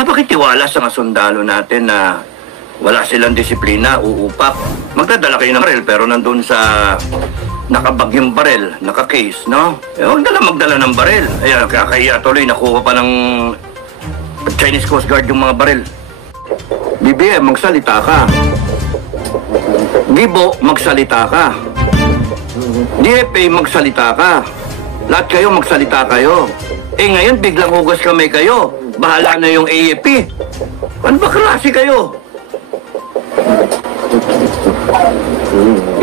Wala ba kayong tiwala sa mga sundalo natin na wala silang disiplina, uupak? Magdadala kayo ng baril pero nandun sa nakabagyong baril, naka-case, no? Eh, huwag na lang magdala ng baril. Ayan, kakahiya tuloy, nakuha pa ng Chinese Coast Guard yung mga baril. BBM, magsalita ka. Gibo, magsalita ka. DFA, magsalita ka. Lahat kayo, magsalita kayo. Eh ngayon, biglang hugas kamay kayo. Bahala na yung AFP. Ano ba klase kayo?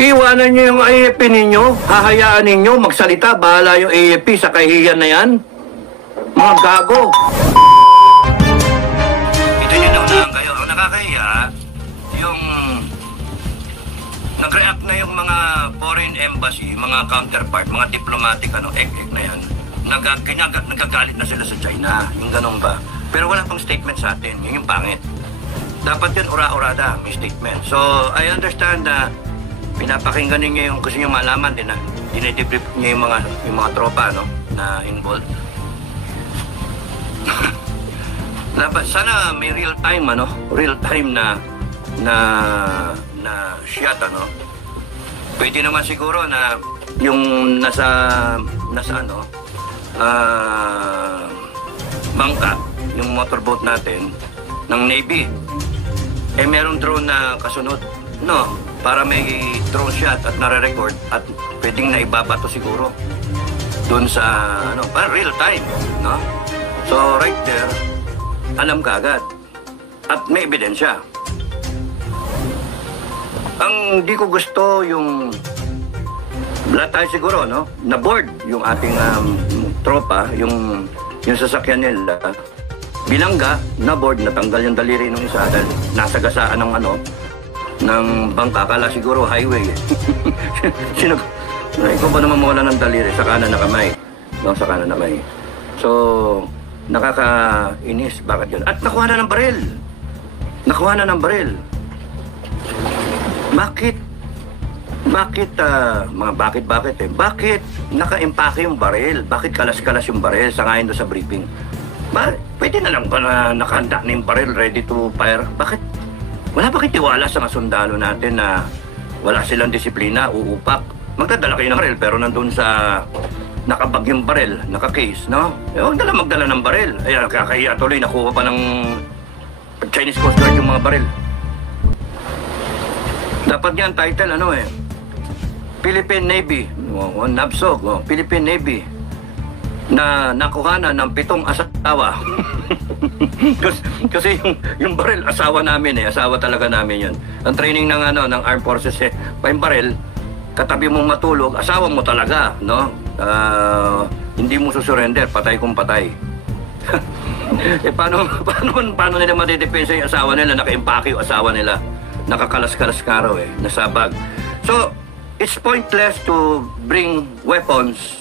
Iwanan nyo yung AFP ninyo. Hahayaan ninyo, magsalita. Bahala yung AFP sa kahihiyan na yan. Mga gago. Ito nyo naunahan kayo. Ang nakakahiya, yung nag-react na yung mga foreign embassy, mga counterpart, mga diplomatic, ek-ek na yan. Nagagalit na sila sa China. Yung ganun ba? Pero wala pang statement sa atin. Yun yung pangit. Dapat yun ura-urada, may statement. So, I understand na pinapakinggan ninyo yung gusto nyo malaman din na dinidebrief nyo yung mga tropa, no? Na involved. Dapat sana may real time, real time na shot, Pwede naman siguro na yung nasa bangka, yung motorboat natin ng Navy, eh meron drone na kasunod, no? Para may drone shot at nare-record at pwedeng naibabato siguro doon sa, para real time, no? So right there, alam ka agad at may ebidensya. Ang di ko gusto yung lahat tayo siguro, na board yung ating tropa, yung sasakyan nila, bilangga, na board, natanggal yung daliri ng isa dahil nasa gasaan ng bangka, kala siguro highway. Ikaw ba naman mawala ng daliri sa kanan na kamay? No, sa kanan na kamay. So, nakakainis, bakit yun? At nakuha na ng baril. Nakuha na ng baril. Bakit naka-impake yung baril? Bakit kalas-kalas yung baril? Sangayon doon sa briefing. Pwede na lang ba na nakahanda na yung baril, ready to fire? Bakit? Wala ba kayong tiwala sa mga sundalo natin na wala silang disiplina, uupak? Magdadala kayo ng baril pero nandun sa nakabagyong baril, naka-case, no? Eh, huwag na lang magdala ng baril. Ayan, kakahiya tuloy, nakuha pa ng Chinese Coast Guard yung mga baril. Dapat yan title, Philippine Navy, NAVSOG, Philippine Navy, na nakuhanan ng 7 asawa. kasi yung baril, asawa namin asawa talaga namin yun. Ang training ng Armed Forces, pa yung baril, katabi mong matulog, asawa mo talaga, no? Hindi mo susurrender, patay kung patay. Paano nila matidepensa yung asawa nila, naka-impake yung asawa nila? Nakakalas-kalas ka raw nasabag. So, it's pointless to bring weapons,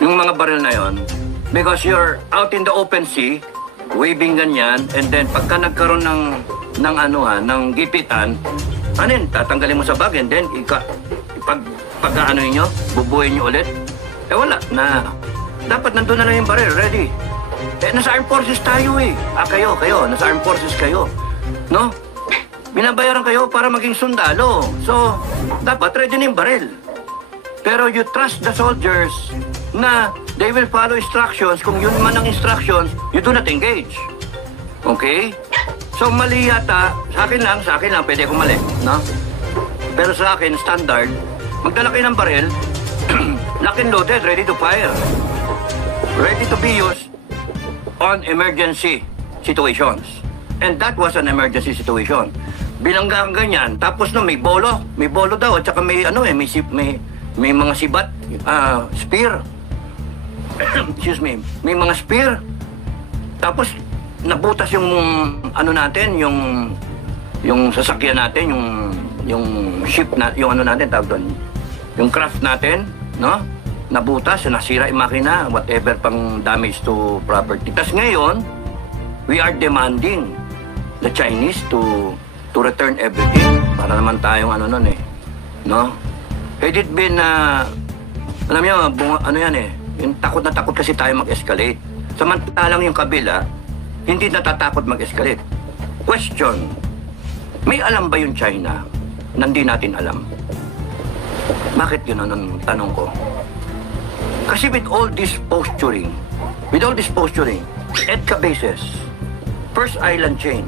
yung mga baril na yon, because you're out in the open sea, waving ganyan, and then pagka nagkaroon ng gipitan, tatanggalin mo sa bag, and then pagka nyo, bubuhin nyo ulit. Eh wala, dapat nandun na lang yung baril, ready. Eh, nasa Armed Forces tayo kayo, nasa Armed Forces kayo, no? Binabayaran kayo para maging sundalo. So, dapat ready na yung baril. Pero you trust the soldiers na they will follow instructions. Kung yun man ang instructions, you do not engage. Okay? So, mali yata. Sa akin lang, pwede akong mali. No? Pero sa akin, standard, magdala kayo ng baril, lock and loaded, ready to fire. Ready to be used on emergency situations. And that was an emergency situation. Bilangga ang ganyan, tapos may bolo daw, at saka may mga sibat, spear. Excuse me, may mga spear. Tapos nabutas yung natin, yung sasakyan natin, yung ship na, yung natin, tawag doon, yung craft natin, no? Nabutas, nasira yung makina, whatever pang damage to property. Tapos ngayon, we are demanding the Chinese to return everything para naman tayong no? Had it been alam niyo, yung takot na takot kasi tayo mag-escalate. Samantalang yung kabila, hindi natatakot mag-escalate. Question, may alam ba yung China na hindi natin alam? Bakit yun ang tanong ko? Kasi with all this posturing, EDCA bases, First Island Chain,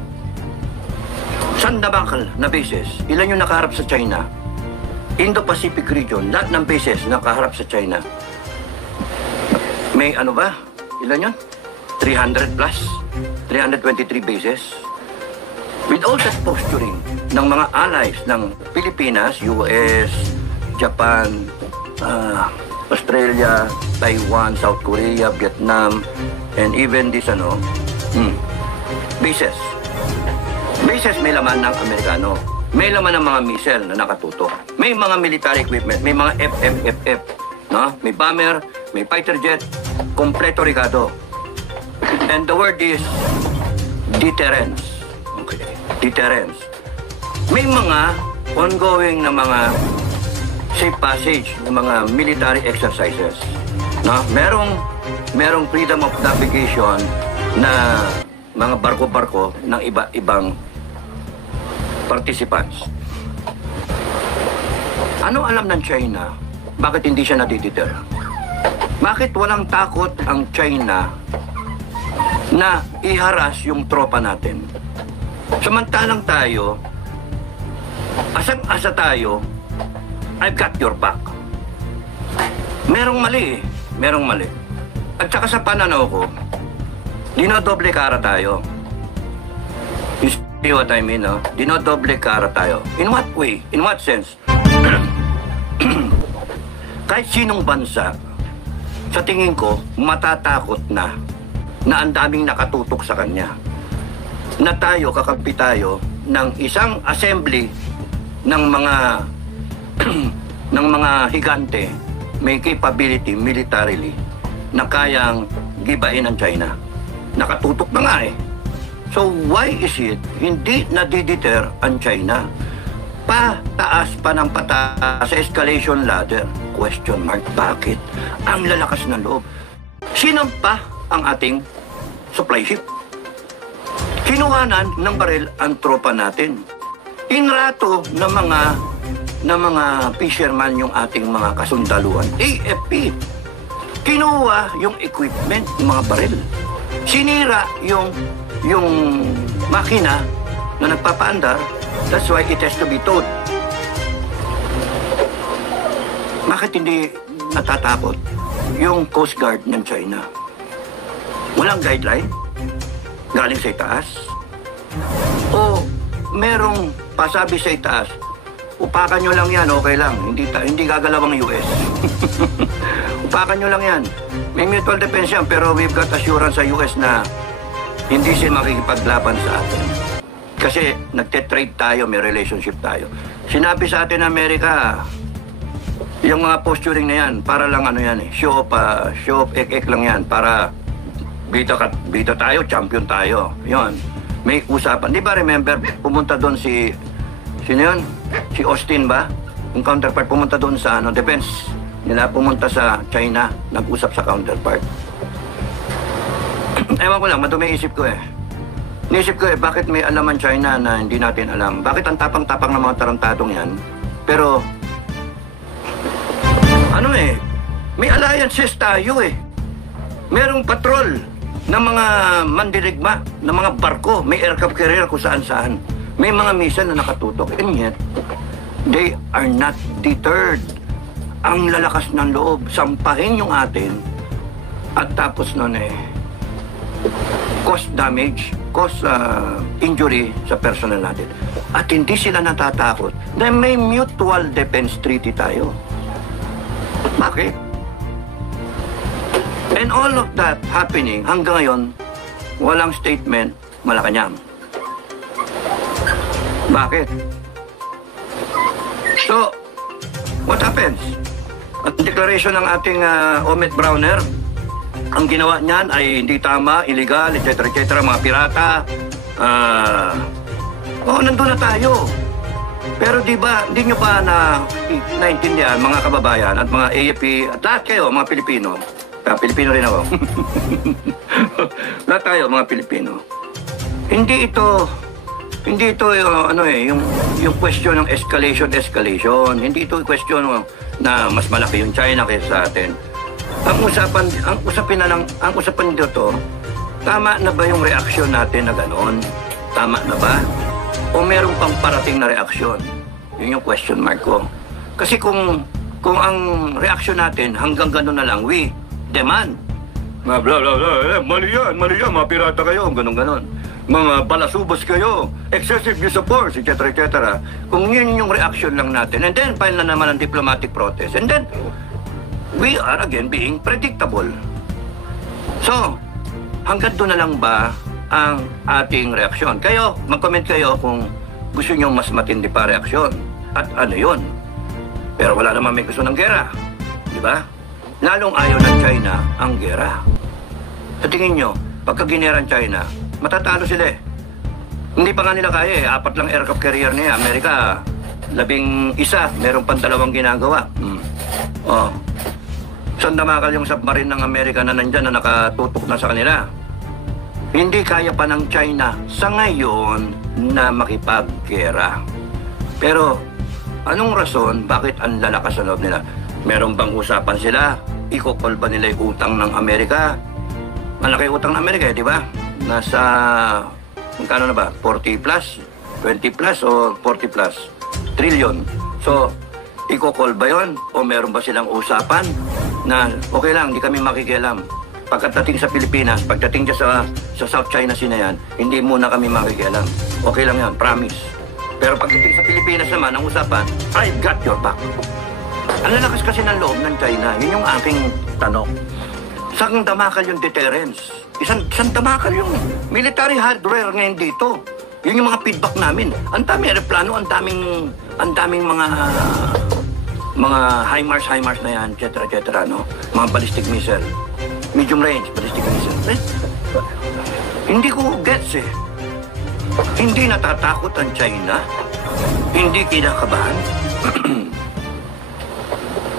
Sandabakal na bases, ilan yung nakaharap sa China? Indo-Pacific region, lahat ng bases nakaharap sa China. May ano ba? Ilan yun? 300 plus? 323 bases? With all that posturing ng mga allies ng Pilipinas, US, Japan, Australia, Taiwan, South Korea, Vietnam, and even this bases. Bases may laman ng Amerikano. May laman ng mga missile na nakatutok. May mga military equipment, may mga FMFF, no? May bomber, may fighter jet, kompleto rigado. And the word is deterrence. Okay, deterrence. May mga ongoing na mga safe passage, ng mga military exercises. No? Merong freedom of navigation na mga barko-barko ng iba-ibang participants. Ano alam ng China? Bakit hindi siya nadiditer? Bakit walang takot ang China na iharas yung tropa natin? Samantalang tayo, asang-asa tayo, I've got your back. Merong mali eh. Merong mali. At saka sa pananaw ko, dinodoble kara tayo. You see what I mean, no? Dinodoble kara tayo. In what way? In what sense? Kahit sinong bansa, sa tingin ko, matatakot na ang daming nakatutok sa kanya. Na tayo, kakampi tayo ng isang assembly ng mga ng mga higante may capability militarily na kayang gibain ng China. Nakatutok na nga eh. So why is it hindi nadiditer ang China? Pataas pa ng pataas sa escalation ladder. Question mark, bakit? Ang lalakas ng loob. Sinampa ang ating supply ship. Kinuhanan ng baril ang tropa natin. Inrato ng mga fisherman yung ating mga kasundaluhan. AFP. Kinuha yung equipment, yung mga baril. Sinira yung makina na nagpapaandar. That's why it has to be towed. Bakit hindi natatakot yung Coast Guard ng China? Walang guideline? Galing sa itaas? O merong pasabi sa itaas, upakan nyo lang yan, okay lang. Hindi gagalaw ang US. Upakan nyo lang yan. May mutual defense yan, pero we've got assurance sa US na hindi sila makikipaglaban sa atin. Kasi nagte-trade tayo, may relationship tayo. Sinabi sa atin Amerika, yung mga posturing na yan, para lang ano yan eh, show of ek-ek lang yan, para bita tayo, champion tayo. Yon. May usapan. Di ba remember, pumunta doon sino yun? Si Austin ba? Yung counterpart pumunta doon sa defense nila, pumunta sa China, nag-usap sa counterpart. Ewan ko lang, madumi isip ko eh. Nisip ko bakit may alaman China na hindi natin alam? Bakit ang tapang-tapang ng mga tarantadong yan? Pero, may alliances tayo eh. Merong patrol ng mga mandirigma, ng mga barko, may aircraft carrier kung saan-saan. May mga missile na nakatutok. And yet, they are not deterred. Ang lalakas ng loob, sampahin yung atin, at tapos nun cause damage, cause injury sa personnel natin. At hindi sila natatakot na may mutual defense treaty tayo. Bakit? And all of that happening, hanggang ngayon, walang statement, Malacanang. Bakit? So, what happens? Ang declaration ng ating Omet Browner, ang ginawa niyan ay hindi tama, illegal, etc. Mga pirata. Nandun na tayo. Pero di ba, hindi nyo ba naintindihan, mga kababayan at mga AFP, at lahat kayo, mga Pilipino, Pilipino rin ako. Lahat tayo, mga Pilipino. Hindi ito yung question ng escalation. Hindi ito question na mas malaki yung China kaysa sa atin. Ang usapan dito, tama na ba yung reaksyon natin na gano'n? Tama na ba? O meron pang parating na reaksyon? Yun yung question mark ko. Kasi kung ang reaksyon natin hanggang gano'n na lang, we demand. Blah, blah, blah, mali yan, mga pirata kayo, gano'n. Mga balasubos kayo, excessive use of force, etc. Kung yun yung reaction lang natin, and then file na naman ang diplomatic protest, and then we are again being predictable. So, hanggang doon na lang ba ang ating reaksyon? Kayo, mag-comment kayo kung gusto nyo mas matindi pa reaksyon. At ano yun? Pero wala naman may gusto ng gera. Di ba? Lalong ayaw ng China ang gera. Sa tingin nyo, pagka ginera ang China, matatalo sila eh. Hindi pa nga nila kaya eh. 4 lang aircraft carrier niya. Amerika, 11, meron pang 2 ginagawa. Oh. Sandamakal yung submarine ng Amerika na nandyan na nakatutok na sa kanila. Hindi kaya pa ng China sa ngayon na makipaggera. Pero, anong rason bakit ang lalakas sa loob nila? Meron bang usapan sila? Ikokol ba nila yung utang ng Amerika? Malaki utang ng Amerika, di ba? Nasa, magkano na ba? 40 plus? 20 plus o 40 plus? Trillion. So, ikokol ba yun? O meron ba silang usapan na okay lang, di kami makikialam. Pagdating sa Pilipinas, pagdating dyan sa South China Sea na yan, hindi muna kami makikialam. Okay lang yan, promise. Pero pagdating sa Pilipinas naman, ang usapan, I got your back. Ang lalakas kasi ng loob ng China, yun yung aking tanong. Saan damakal yung deterrence? Isang damakal yung military hardware ngayon dito. Yun yung mga feedback namin. Ang daming aeroplano, ang daming mga HIMARS na yan, etc. No? Mga ballistic missile. Medium range, ballistic missile. Hindi ko gets eh. Hindi natatakot ang China. Hindi kinakabahan.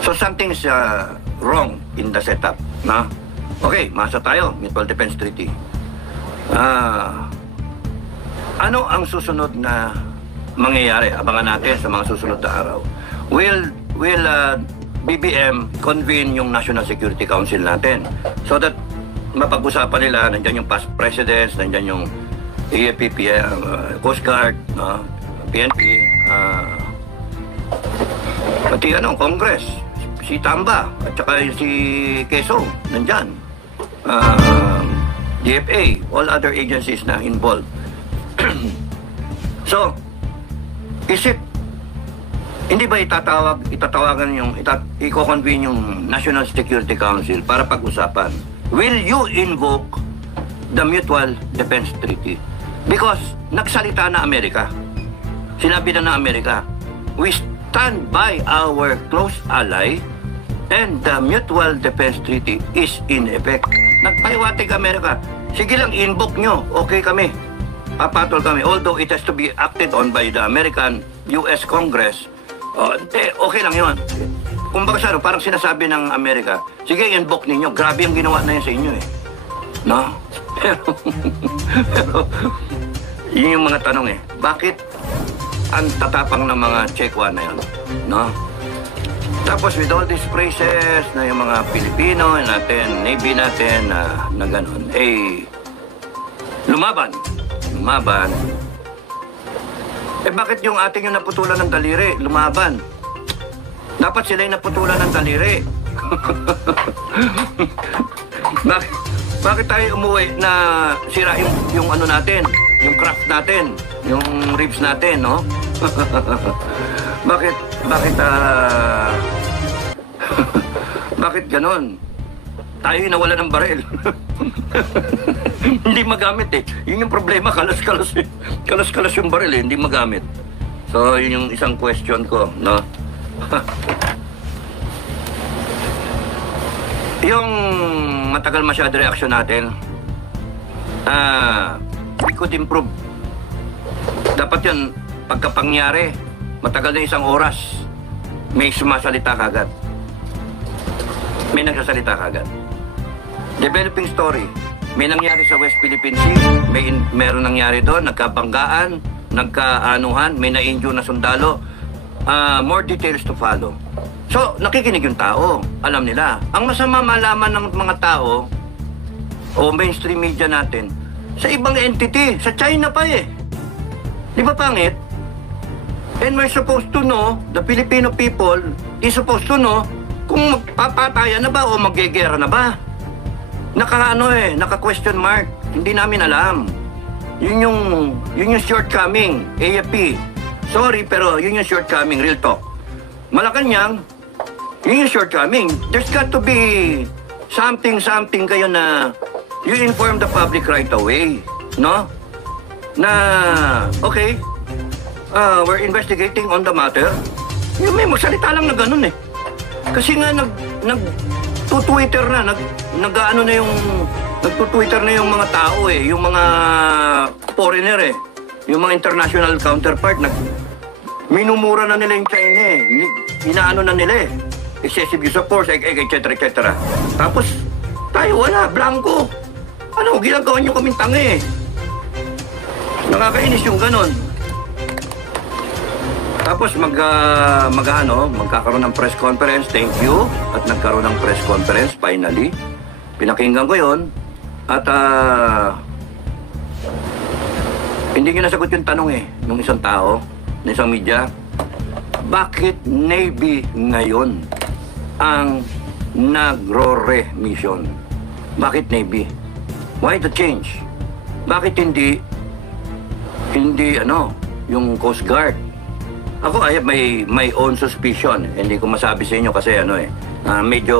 So something's wrong in the setup. No? Okay, masa tayo, Mutual Defense Treaty. Ano ang susunod na mangyayari? Abangan natin sa mga susunod na araw. Will BBM convene yung National Security Council natin so that mapag-usapan nila, nandyan yung past presidents, nandyan yung AFP, Coast Guard, PNP, pati Congress, si Tamba, at saka si Quezon, nandyan. DFA, all other agencies na involved. So, hindi ba i-convene yung National Security Council para pag-usapan? Will you invoke the Mutual Defense Treaty? Because nagsalita na Amerika. Sinabi na Amerika, we stand by our close ally and the Mutual Defense Treaty is in effect. Nagpahiwatig Amerika, sige lang, invoke nyo, okay kami. Papatol kami, although it has to be acted on by the American US Congress. Okay lang yun. Kung baga parang sinasabi ng Amerika, sige, invoke ninyo, grabe ang ginawa na yun sa inyo eh. No? Pero yun yung mga tanong eh. Bakit ang tatapang ng mga Chekwa na yun? No? Tapos with all these phrases na yung mga Pilipino natin, Navy natin na gano'n, lumaban. Bakit yung ating yung naputulan ng daliri, lumaban? Dapat sila yung naputulan ng daliri. Bakit tayo umuwi na sira yung ano natin, yung craft natin, yung ribs natin, no? Bakit ganon? Tayo yung nawala ng baril. Hindi magamit eh. Yun yung problema, kalas-kalas eh. Kalas-kalas yung baril eh, hindi magamit. So, yun yung isang question ko, no? Yung matagal masyado reaction natin, we could improve. Dapat yun, pagkapangyari, matagal na 1 oras, may sumasalita kagad. May nagsasalita kagad. Developing story. May nangyari sa West Philippine Sea, meron nangyari doon, nagkabanggaan, nagkaanuhan, may na-injure na sundalo. More details to follow. So, nakikinig yung tao. Alam nila. Ang masama malaman ng mga tao o mainstream media natin, sa ibang entity, sa China pa eh. Di ba pangit? And we're supposed to know, the Filipino people is supposed to know kung magpapatayan na ba o maggegera na ba. Naka-question mark. Hindi namin alam. Yun yung shortcoming, AFP. Sorry, pero yun yung shortcoming, real talk. Malacanang, yun yung shortcoming. There's got to be something kayo na you inform the public right away. No? Na, okay, we're investigating on the matter. Yung may magsalita lang na ganun eh. Kasi nga nagtutwitter na, nagtutwitter na yung mga tao eh, yung mga foreigner eh, yung mga international counterpart, minumura na nila yung China eh, inaano na nila eh, excessive use of force, etc. Tapos, tayo wala, blanco. Ano, ginagawa nyo kaming tanga eh. Nakakainis yung ganon. Tapos magkakaroon ng press conference, thank you. At nagkaroon ng press conference, finally. Pinakinggan ko yon. At hindi nyo nasagot yung tanong eh, ng isang tao, ng isang media. Bakit Navy ngayon ang nagro-re mission? Bakit Navy? Why the change? Bakit hindi yung Coast Guard? Ako ay may own suspicion. Hindi ko masabi sa inyo kasi medyo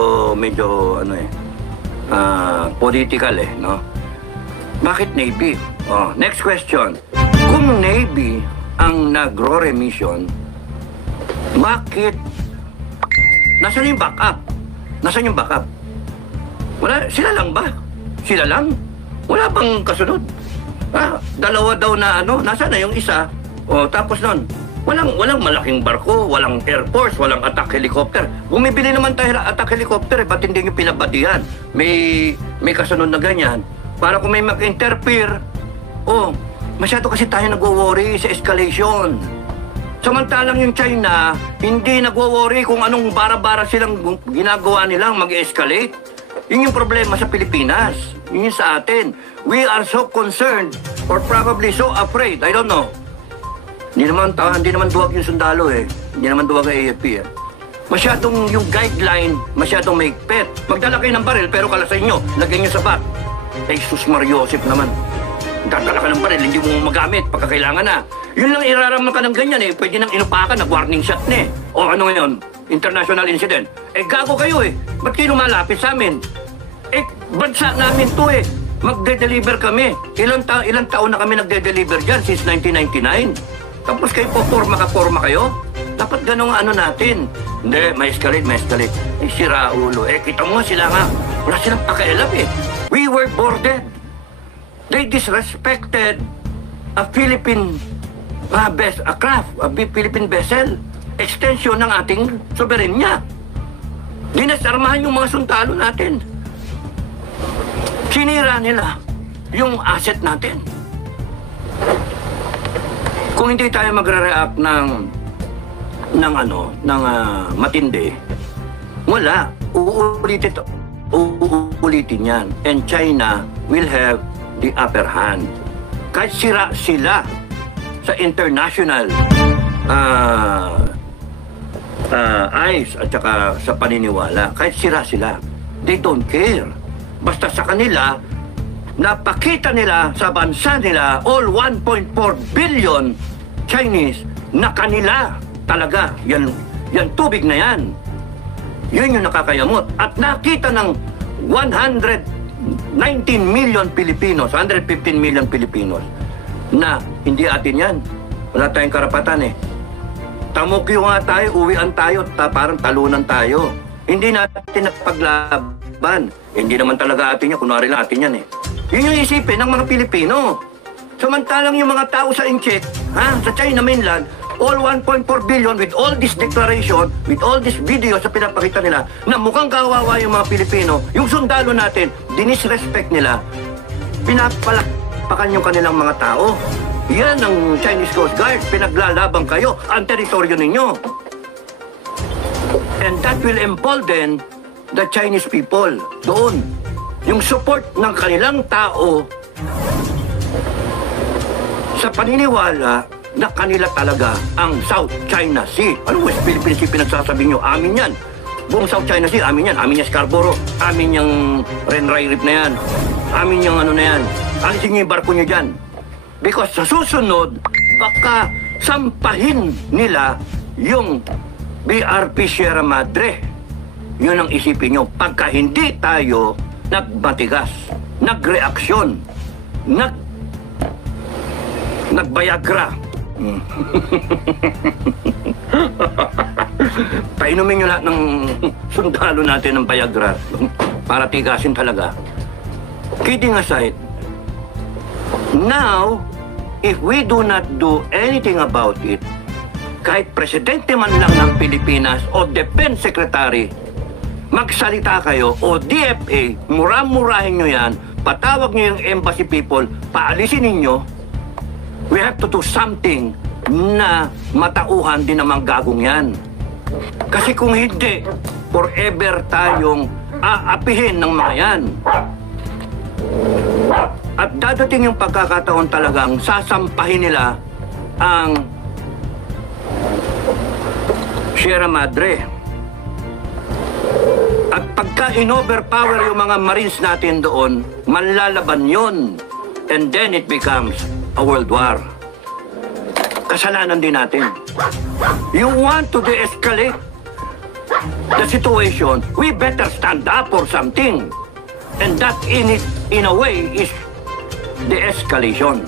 political eh, no? Bakit Navy? Oh, next question. Kung Navy ang nagro-re mission, bakit nasaan yung backup? Nasaan yung backup? Wala, sila lang ba? Sila lang? Wala bang kasunod? Dalawa daw na nasaan na yung isa? O tapos nun, walang malaking barko, walang Air Force, walang attack helicopter. Bumibili naman tayo ng attack helicopter, ba't hindi nyo pinabadihan? May kasunod na ganyan. Para kung may mag-interfere, masyado kasi tayo nagwo-worry sa escalation. Samantalang yung China, hindi nagwo-worry kung anong bara-bara silang ginagawa nilang mag-escalate. Yun yung problema sa Pilipinas. Yun yung sa atin. We are so concerned or probably so afraid. I don't know. Hindi naman duwag yung sundalo eh. Hindi naman duwag ang AFP eh. Masyadong yung guideline, masyadong maigpit. Magdala kayo ng baril pero kalasan nyo, lagyan nyo sa bag. Jesus Mariosip naman. Dadala ka ng baril, hindi mo magamit pagkakailangan na. Yun lang iraramang ka ng ganyan eh. Pwede nang inupakan, nag-warning shot na eh. O ano ngayon? International incident. Gago kayo eh. Ba't kayo lumalapit sa amin? Bansa namin to eh. Magde-deliver kami. Ilang taon na kami nagde-deliver dyan since 1999. Tapos kayo forma kayo? Dapat ganun natin. Hindi, may escalate. Sira ulo. Kita mo nga sila nga. Wala silang pakialam eh. We were boarded. They disrespected a Philippine Philippine vessel. Extension ng ating soberenya. Dinasarmahan yung mga sundalo natin. Sinira nila yung asset natin. Kung hindi tayo magre-react ng matindi, wala. Uulitin yan. And China will have the upper hand. Kahit sira sila sa international eyes at saka sa paniniwala, kahit sira sila, they don't care. Basta sa kanila, napakita nila sa bansa nila, all 1.4 billion Chinese, na kanila talaga, yan tubig na yan. Yun yung nakakayamot. At nakita ng 119 million Pilipinos, 115 million Pilipinos, na hindi atin yan. Wala tayong karapatan eh. Tamukyo nga tayo, uwian tayo, parang talunan tayo. Hindi natin napaglaban. Hindi naman talaga atin yan, kunwari lang atin yan eh. Yun yung isipin ng mga Pilipino. Samantalang yung mga tao sa Incheck, sa China mainland, all 1.4 billion with all this declaration, with all this video sa pinapakita nila, na mukhang kawawa yung mga Pilipino, yung sundalo natin, dinisrespect nila, pinapalakpakan yung kanilang mga tao. Yan ang Chinese Coast Guard, pinaglalabang kayo, ang teritoryo ninyo. And that will embolden the Chinese people doon. Yung support ng kanilang tao sa paniniwala na kanila talaga ang South China Sea. Ano West Philippine Sea pinagsasabi nyo? Amin yan. Buong South China Sea, amin yan. Amin yung Scarborough. Amin yung Renrai Reef na yan. Amin yung ano na yan. Alisin nyo yung barko nyo dyan. Because sa susunod, baka sampahin nila yung BRP Sierra Madre. Yun ang isipin nyo. Pagka hindi tayo nagmatigas, nagreaksyon, nagbayagra. Painumin nyo lahat ng sundalo natin ng bayagra para tigasin talaga. Kidding aside, now, if we do not do anything about it, kahit presidente man lang ng Pilipinas o Defense Secretary, magsalita kayo o DFA, mura-murahin nyo yan, patawag nyo yung embassy people, paalisin ninyo, we have to do something na matauhan din ng mga gagong yan. Kasi kung hindi, forever tayong aapihin ng mga yan. At dadating yung pagkakataon talagang sasampahin nila ang Sierra Madre. At pagka in-overpower yung mga Marines natin doon, manlalaban yun. And then it becomes a world war. Kasalanan din natin. You want to de-escalate the situation, we better stand up for something. And that in a way is de-escalation.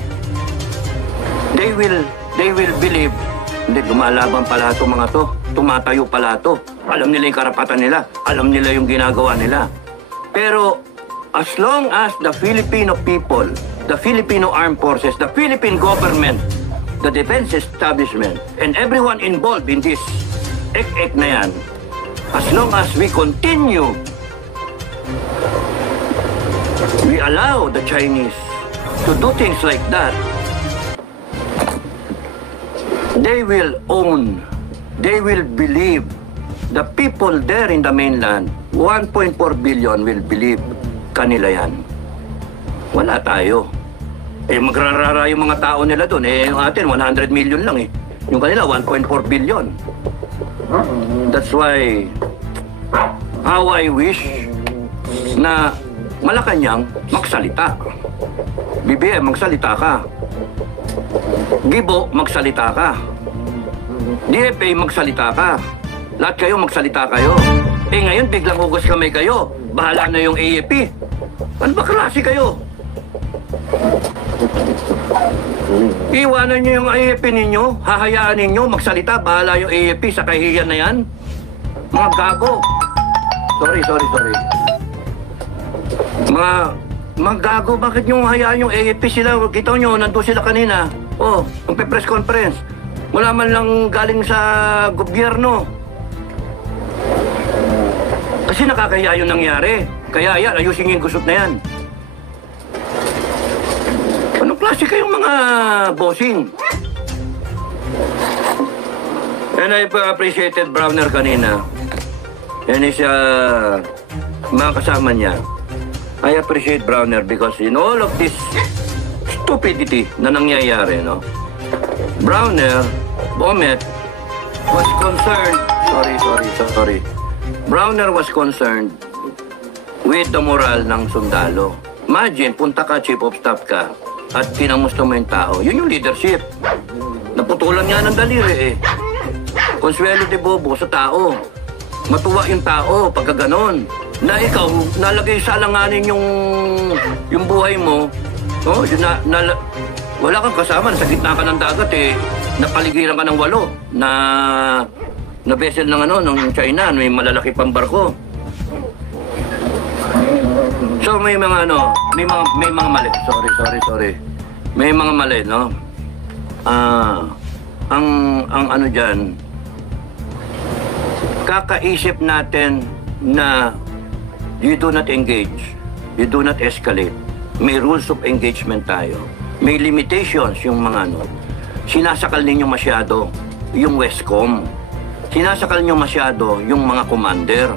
They will believe, hindi, lumalaban pala ito mga to, tumatayo pala ito. Alam nila yung karapatan nila, alam nila yung ginagawa nila. Pero as long as the Filipino people, the Filipino Armed Forces, the Philippine government, the defense establishment, and everyone involved in this ek-ek na yan, as long as we continue, we allow the Chinese to do things like that, they will own, they will believe, the people there in the mainland, 1.4 billion will believe kanila yan. Wala tayo. Eh, magrarara yung mga tao nila doon. Eh, yung atin, 100 million lang eh. Yung kanila, 1.4 billion. That's why, how I wish na Malacanang magsalita. BBM, magsalita ka. Gibo, magsalita ka. DFA, magsalita ka. Lahat kayo, magsalita kayo. Eh ngayon, biglang hugos kamay kayo. Bahala na yung AFP. Ano ba klase kayo? Iwanan nyo yung AFP ninyo, hahayaan ninyo, magsalita, bahala yung AFP sa kahihiyan na yan. Mga gago. Sorry. Mga gago, bakit nyo hayaan yung AFP sila? Kita nyo, nandun sila kanina. Oh, ang press conference. Wala man lang galing sa gobyerno. Kasi nakakahiya yung nangyari. Kaya yan, ayusin yung gusot na yan. Anong klase kayong mga bossing? And I appreciated Browner kanina. And his mga kasama niya. I appreciate Browner because in all of this stupidity na nangyayari, no? Browner, Bomet, was concerned. Sorry. Browner was concerned with the moral ng sundalo. Imagine, punta ka, chief of staff ka, at kinamusta mo yung tao. Yun yung leadership. Naputulan nga ng daliri eh. Consuelo de Bobo sa tao. Matuwa yung tao pagka ganon. Na ikaw, nalagay sa alanganin yung buhay mo. Oh, wala kang kasama, nasa gitna ka ng dagat eh. Napaligiran ka ng 8 na vessel ng China, may malalaki pang barko. So may mga may mga mali. Sorry. May mga mali, no? ang ano dyan, kakaisip natin na you do not engage, you do not escalate. May rules of engagement tayo. May limitations yung mga ano. Sinasakal ninyo masyado yung Westcom. Sinasakal nyo masyado yung mga commander.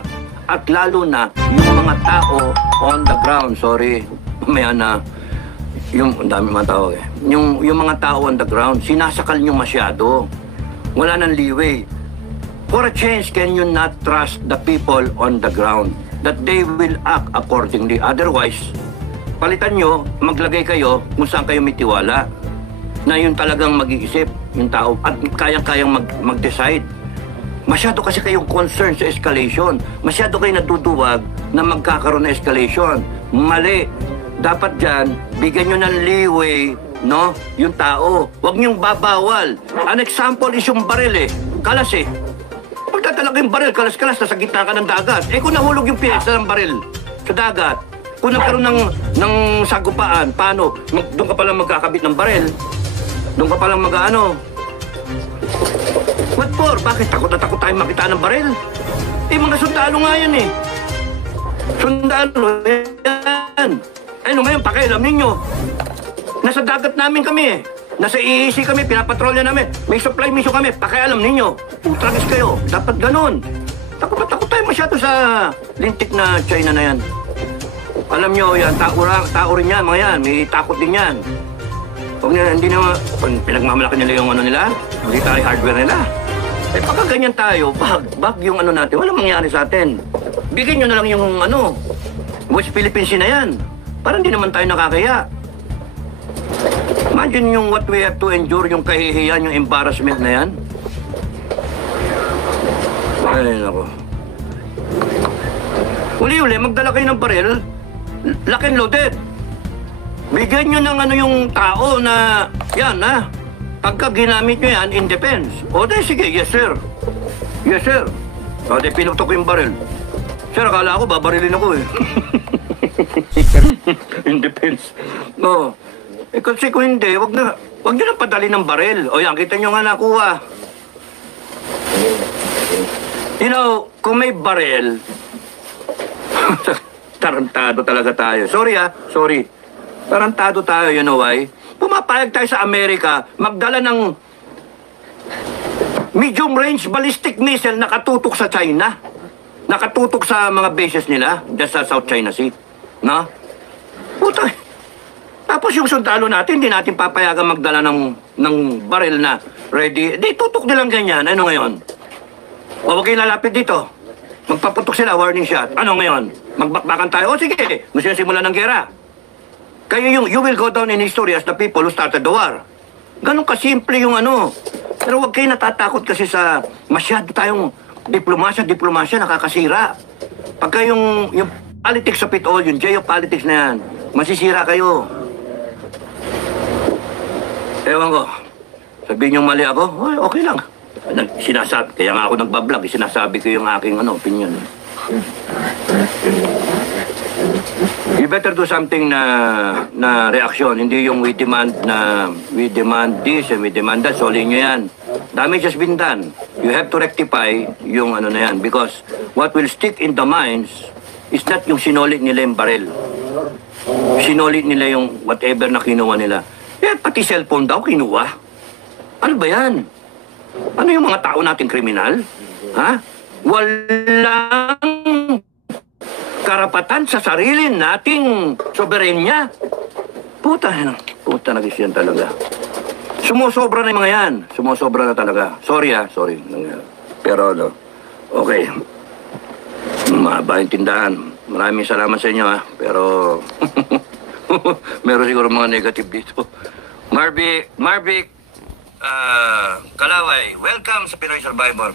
At lalo na yung mga tao on the ground. Sorry, mamaya na. Ang dami mga tao eh. Yung mga tao on the ground, sinasakal nyo masyado. Wala nang leeway. For a change, can you not trust the people on the ground that they will act accordingly? Otherwise, palitan nyo, maglagay kayo kung saan kayo may tiwala na yun talagang mag-iisip, yung tao, at kayang-kayang mag-decide. Masyado kasi kayong concerned sa escalation. Masyado kayo natutuwag na magkakaroon na escalation. Mali. Dapat dyan, bigyan nyo ng leeway, no? Yung tao. Huwag nyong babawal. An example is yung baril eh. Kalas eh. Pagdadala yung baril, kalas-kalas, nasa gitna ka ng dagat. Eh kung nahulog yung piyesa ng baril sa dagat, kung nagkaroon ng sagupaan, paano? Doon ka palang magkakabit ng baril. Doon ka palang mag-ano. What for? Bakit takot na takot tayo makita ng baril? Eh mga sundalo nga yan eh. Sundalo yan. Eh no ngayon, pakialam ninyo. Nasa dagat namin kami eh. Nasa EEC kami, pinapatrolya namin. May supply mission kami, pakialam ninyo. Utragis kayo, dapat ganun. Takot tayo masyado sa lintik na China na yan. Alam nyo yan, tao rin yan, mga yan. May takot din yan. Huwag nila, hindi na, pinagmamalaki nila yung ano nila, hindi tayo hardware nila. Eh pagka ganyan tayo, bag yung ano natin, walang mangyari sa atin. Bigyan nyo na lang yung ano, West Philippines Sea na yan. Parang hindi naman tayo nakakaya. Imagine yung what we have to endure, yung kahihiyan, yung embarrassment na yan. Ay, nako. Uli-uli, magdala kayo ng baril, lock and loaded. Bigyan nyo ng ano yung tao na, yan ha, pagka ginamit nyo yan in defense. O de, sige, yes sir. Yes sir. O de, pinutok ko yung baril. Sir, akala ko, babarilin ako eh. In defense. No. Eh kasi kung hindi, wag nyo na padali ng baril. O yan, kita nyo nga nakuha. You know, kung may baril, tarantado talaga tayo. Sorry sorry. Tarantado tayo, you know why? Pumapayag tayo sa Amerika, magdala ng medium-range ballistic missile nakatutok sa China. Nakatutok sa mga bases nila, dyan sa South China Sea. No? Puta. Tapos yung sundalo natin, hindi natin papayagan magdala ng baril na ready. Di, tutok nilang ganyan. Ano ngayon? O, huwag kayo lalapit dito. Magpaputok sila, warning shot. Ano ngayon? Magbakbakan tayo? O sige, gusto nyo simulan ng gera. Kayo you will go down in history as the people who started the war. Ganun kasimple yung ano. Pero huwag kayo natatakot kasi sa masyado tayong diplomasya nakakasira. Pagka yung politics of it all, yung geopolitics na yan, masisira kayo. Ewan ko. Sabihin yung mali ako, okay lang. Sinasabi, kaya nga ako nagbablog, sinasabi ko yung aking opinion. You better do something na reaksyon, hindi yung we demand this and we demand that, solin nyo yan. Damage has been done. You have to rectify yung ano na yan because what will stick in the minds is not yung sinolit nila yung baril. Sinolit nila yung whatever na kinuha nila. Eh, pati cellphone daw kinuha. Ano ba yan? Ano yung mga tao nating kriminal? Ha? Walang karapatan sa sarili nating soberenya. Puta nag-isyan talaga. Sumusobra na yung mga yan. Sumusobra na talaga. Sorry. Pero okay. Mahaba yung tindahan. Maraming salamat sa inyo Pero meron siguro mga negative dito. Marvick Kalaway, welcome sa Pinoy Survivor.